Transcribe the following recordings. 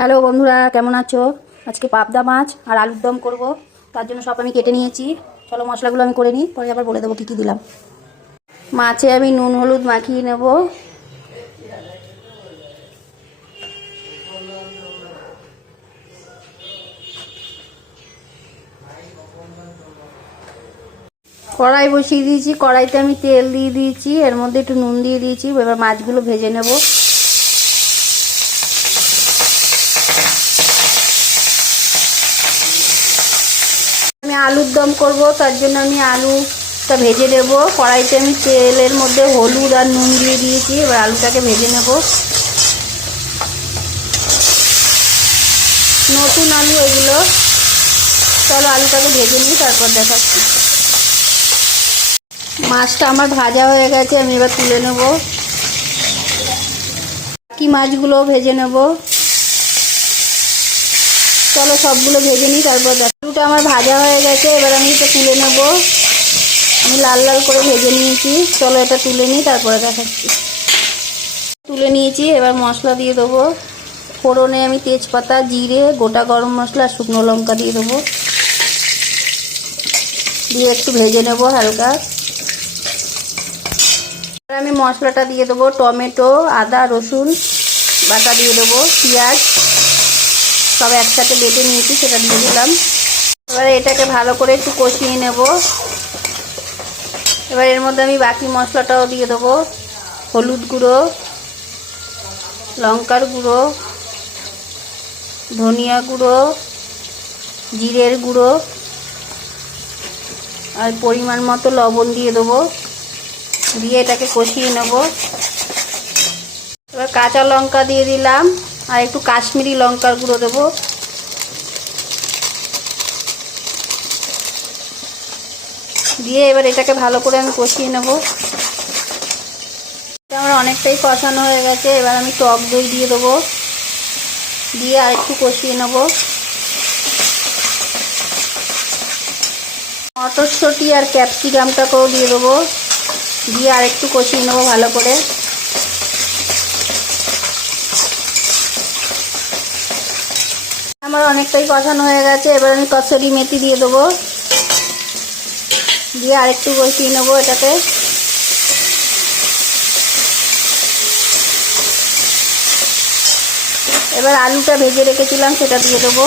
Hello বন্ধুরা, কেমন আছো? আজকে পাবদা মাছ আর আলুর দম করব। তার জন্য সব আমি কেটে নিয়েছি। চলো মশলাগুলো আমি করে নিই, পরে আবার বলে দেবো কী কী দিলাম। মাছে আমি নুন হলুদ মাখিয়ে নেব। কড়াই বসিয়ে দিয়েছি, কড়াইতে আমি তেল দিয়ে দিয়েছি, এর মধ্যে একটু নুন দিয়ে দিয়েছি। এবার মাছগুলো ভেজে নেব। আমি আলুর দম করব, তার জন্য আমি আলুটা ভেজে নেব। কড়াইতে আমি তেলের মধ্যে হলুদ আর নুন দিয়ে দিয়েছি। এবার আলুটাকে ভেজে নেব। নতুন আলু এগুলো। চলো আলুটাকে ভেজে নিই, তারপর দেখাচ্ছি। মাছটা আমার ভাজা হয়ে গেছে, আমি এবার তুলে নেব। বাকি মাছগুলো ভেজে নেব। চলো সবগুলো ভেজে নিই, তারপর আলুটা আমার ভাজা হয়ে গেছে, এবার আমি এটা তুলে নেব। আমি লাল লাল করে ভেজে নিয়েছি। চলো এটা তুলে নিই, তারপরে দেখাচ্ছি। তুলে নিয়েছি, এবার মশলা দিয়ে দেবো। ফোড়নে আমি তেজপাতা, জিরে, গোটা গরম মশলা আর শুকনো লঙ্কা দিয়ে দেবো। দিয়ে একটু ভেজে নেব হালকা। আমি মশলাটা দিয়ে দেবো। টমেটো, আদা, রসুন বাটা দিয়ে দেবো, পেঁয়াজ সব একসাথে বেটে নিয়েছি, সেটা দিয়ে দিলাম। এবারে এটাকে ভালো করে একটু কষিয়ে নেব। এবার এর মধ্যে আমি বাকি মশলাটাও দিয়ে দেবো। হলুদ গুঁড়ো, লঙ্কার গুঁড়ো, ধনিয়া গুঁড়ো, জিরের গুঁড়ো আর পরিমাণ মতো লবণ দিয়ে দেবো। দিয়ে এটাকে কষিয়ে নেব। এবার কাঁচা লঙ্কা দিয়ে দিলাম আর একটু কাশ্মীরি লঙ্কার গুঁড়ো দেবো। দিয়ে এবার এটাকে ভালো করে আমি কষিয়ে নেব। আমার অনেকটাই কষানো হয়ে গেছে, এবার আমি টক দই দিয়ে দেবো। দিয়ে আর একটু কষিয়ে নেব। মটরশুঁটি আর ক্যাপসিকামটাকেও দিয়ে দেবো। দিয়ে আর একটু কষিয়ে নেবো ভালো করে। আমার অনেকটাই কষানো হয়ে গেছে, এবার আমি কসুরি মেথি দিয়ে দেবো। দিয়ে আর একটু কষিয়ে নেবো এটাকে। এবার আলুটা ভেজে রেখেছিলাম, সেটা দিয়ে দেবো।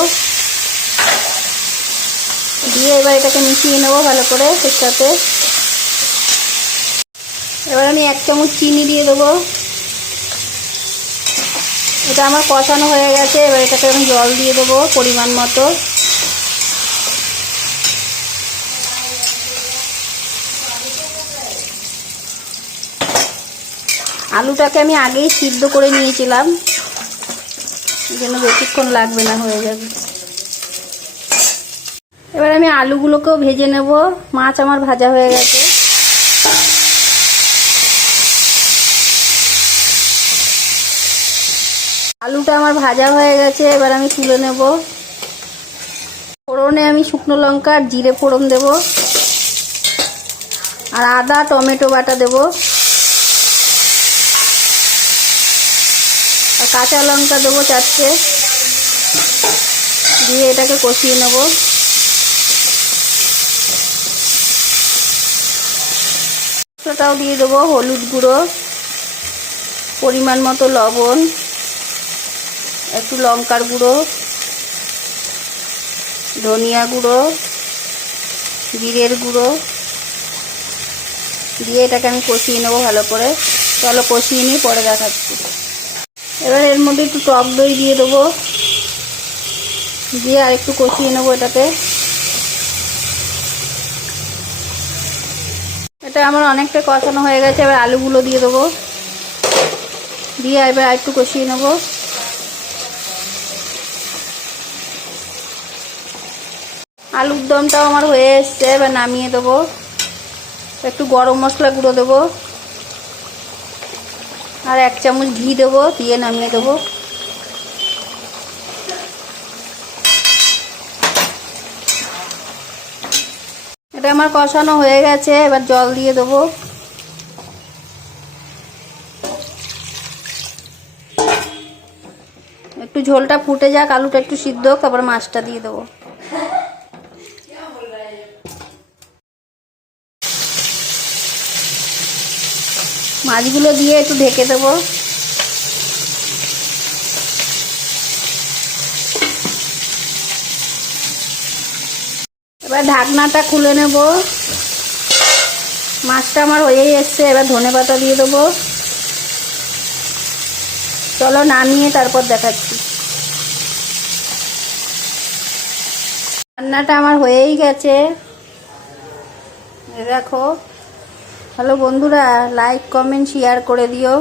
দিয়ে এবার এটাকে মিশিয়ে নেবো ভালো করে এর সাথে। এবার আমি 1 চামচ চিনি দিয়ে দেবো। এটা আমার কষানো হয়ে গেছে, এবার এটাকে আমি জল দিয়ে দেবো পরিমাণ মতো। আলুটাকে আমি আগেই সিদ্ধ করে নিয়েছিলাম, এই জন্য বেশিক্ষণ লাগবে না, হয়ে যাবে। এবার আমি আলুগুলোকেও ভেজে নেব। মাছ আমার ভাজা হয়ে গেছে। আলুটা আমার ভাজা হয়ে গেছে, এবার আমি তুলে নেব। ফোড়নে আমি শুকনো লঙ্কা আর জিরে ফোড়ন দেব আর আদা টমেটো বাটা দেব আর কাঁচা লঙ্কা দেবো 4টে। দিয়ে এটাকে কষিয়ে নেব। মশলাটাও দিয়ে দেবো। হলুদ গুঁড়ো, পরিমাণ মতো লবণ, একটু লঙ্কার গুঁড়ো, ধনিয়া গুঁড়ো, জিরের গুঁড়ো দিয়ে এটাকে আমি কষিয়ে নেবো ভালো করে। চলো কষিয়ে নিই, পরে দেখাচ্ছি। এবার এর মধ্যে একটু টক দই দিয়ে দেবো। দিয়ে আর একটু কষিয়ে নেবো এটাকে। এটা আমার অনেকটা কষানো হয়ে গেছে, এবার আলুগুলো দিয়ে দেবো। দিয়ে এবার আর একটু কষিয়ে নেবো। আলুর দমটাও আমার হয়ে এসছে, এবার নামিয়ে দেবো। একটু গরম মশলা গুঁড়ো দেবো আর 1 চামচ ঘি দেবো, দিয়ে নামিয়ে দেবো। এটা আমার কষানো হয়ে গেছে, এবার জল দিয়ে দেবো। একটু ঝোলটা ফুটে যাক, আলুটা একটু সিদ্ধ হোক, তারপর মাছটা দিয়ে দেবো। মাছগুলো দিয়ে একটু ঢেকে দেবো। এবার ঢাকনাটা খুলে নেব। মাছটা আমার হয়েই এসছে, এবার ধনেপাতা দিয়ে দেবো। চলো নামিয়ে তারপর দেখাচ্ছি। রান্নাটা আমার হয়েই গেছে, দেখো। হ্যালো বন্ধুরা, লাইক কমেন্ট শেয়ার করে দিও।